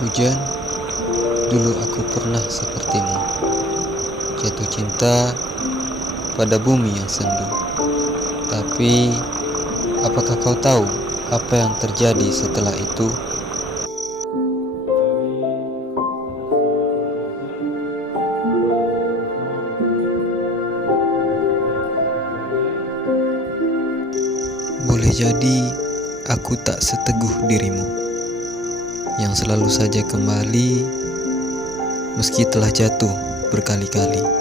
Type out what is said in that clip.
Hujan, dulu aku pernah sepertimu, jatuh cinta pada bumi yang sendu. Tapi, apakah kau tahu apa yang terjadi setelah itu? Boleh jadi aku tak seteguh dirimu, yang selalu saja kembali meski telah jatuh berkali-kali.